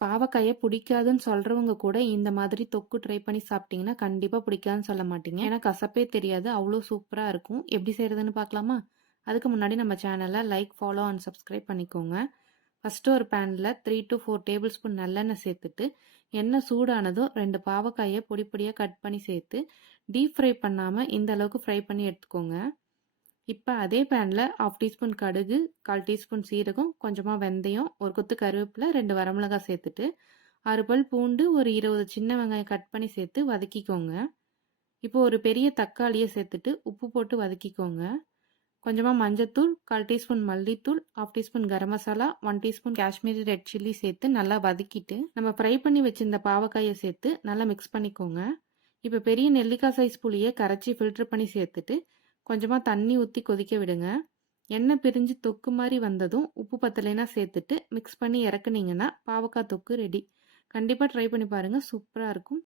பாவக்காய பிடிக்காதுன்னு சொல்றவங்க கூட இந்த மாதிரி தொக்கு ட்ரை பண்ணி சாப்பிட்டீங்கன்னா கண்டிப்பா பிடிக்காதுன்னு சொல்ல மாட்டீங்க. ஏன்னா கசப்பே தெரியாது. அவ்வளோ சூப்பரா இருக்கும். எப்படி செய்றதுன்னு பார்க்கலாமா? அதுக்கு முன்னாடி நம்ம சேனலை லைக், ஃபாலோ அண்ட் சப்ஸ்கிரைப் பண்ணிக்கோங்க. ஃபர்ஸ்ட்டு ஒரு பேனில் 3 to 4 டேபிள் ஸ்பூன் நல்லெண்ணெய் சேர்த்துட்டு எண்ணெய் சூடானதும் 2 பாவக்காயை பொடி பொடியாக கட் பண்ணி சேர்த்து டீப் ஃப்ரை பண்ணாமல் இந்த அளவுக்கு ஃப்ரை பண்ணி எடுத்துக்கோங்க. இப்போ அதே பேனில் 1/2 டீஸ்பூன் கடுகு, 1/4 டீஸ்பூன் சீரகம், கொஞ்சமாக வெந்தயம், ஒரு கொத்து கருவேப்பிலை, 2 வரமிளகாய் சேர்த்துட்டு 6 பல் பூண்டு, ஒரு 20 சின்ன வெங்காயம் கட் பண்ணி சேர்த்து வதக்கிக்கோங்க. இப்போ ஒரு பெரிய தக்காளியை சேர்த்துட்டு உப்பு போட்டு வதக்கிக்கோங்க. கொஞ்சமாக மஞ்சத்தூள், 1/4 டீஸ்பூன் மல்லித்தூள், 1/2 teaspoon garam masala, 1 teaspoon Kashmiri red chilli சேர்த்து நல்லா வதக்கிட்டு நம்ம ஃப்ரை பண்ணி வச்சிருந்த பாவக்காயை சேர்த்து நல்லா மிக்ஸ் பண்ணிக்கோங்க. இப்போ பெரிய நெல்லிக்காய் சைஸ் புளியை கரைச்சி ஃபில்டர் பண்ணி சேர்த்துட்டு கொஞ்சமாக தண்ணி ஊற்றி கொதிக்க விடுங்க. எண்ணெய் பிரிஞ்சு தொக்கு மாதிரி வந்ததும் உப்பு பத்தலைனா சேர்த்துட்டு மிக்ஸ் பண்ணி இறக்குனீங்கன்னா பாவக்காய் தொக்கு ரெடி. கண்டிப்பாக ட்ரை பண்ணி பாருங்கள், சூப்பராக இருக்கும்.